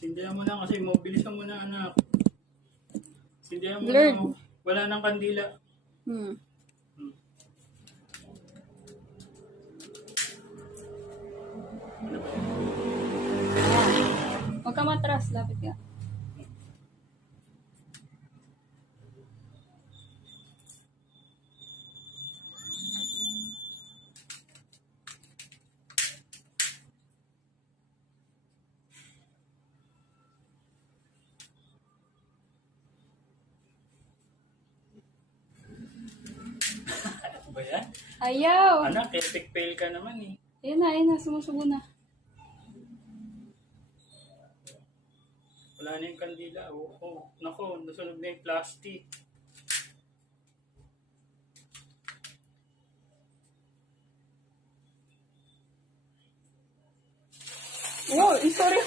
Sindihan mo na kasi mobilisan mo na anak. Sindihan mo Blurred. na. Wala nang kandila. Hmm. Ayan. Huwag ka matras, lapit ka. Ano ba yan? Ayaw! Anak, epic fail ka naman eh. Ayun na, sumusubo na. Wala na yung kandila. Oo. Nako, nasunog na yung plastic. Wow, sorry.